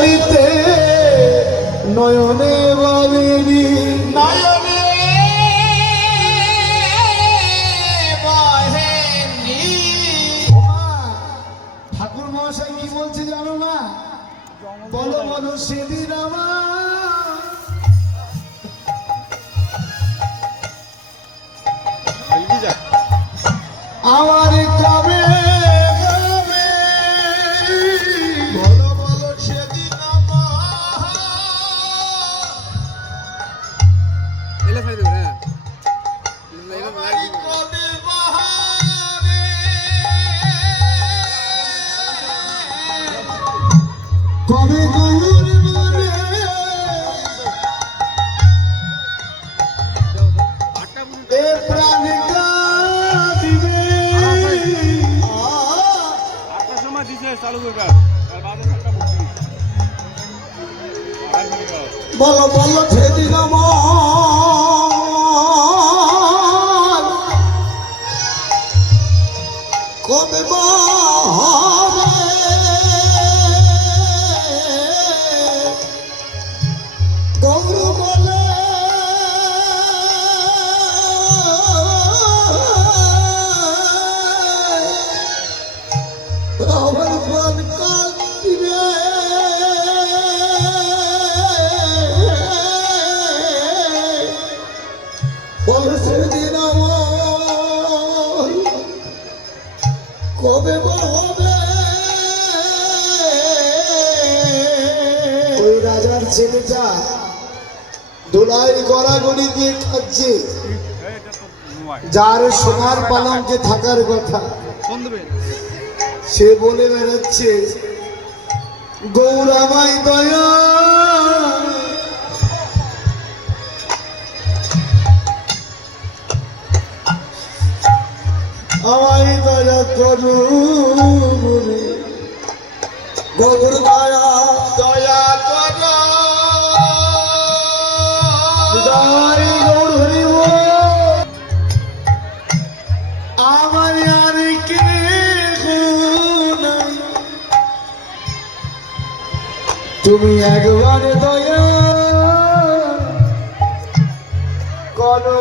নিতে নয়নে বাবেরি নয়নে বাহেনি। ঠাকুর মহাশয় কি বলছে জানো না? বলো বলো সেদিন আমার কবে বলো বলো সেদিন আমার কবে বাহারে কবে গৌর মনে এ প্রাণ কাঁদিবে বলো বলো সেদিন আমার কবে হবে গৌর বলে আমার প্রাণ কাঁদিবে বলো সেদিন আমার কবে হবে ওই রাজার ছেলেটা দোলাই গড়াগড়ি দিয়ে খাচ্ছে, যার সোনার পালঙ্কে থাকার কথা সে বলে বেড়াচ্ছে গৌরামাই দয়া আমায় দয়া করু গৌর দয়া দয়া করো জয় গৌর হরি বল। আমার আর কে নাই, তুমি একবার দয়া করো।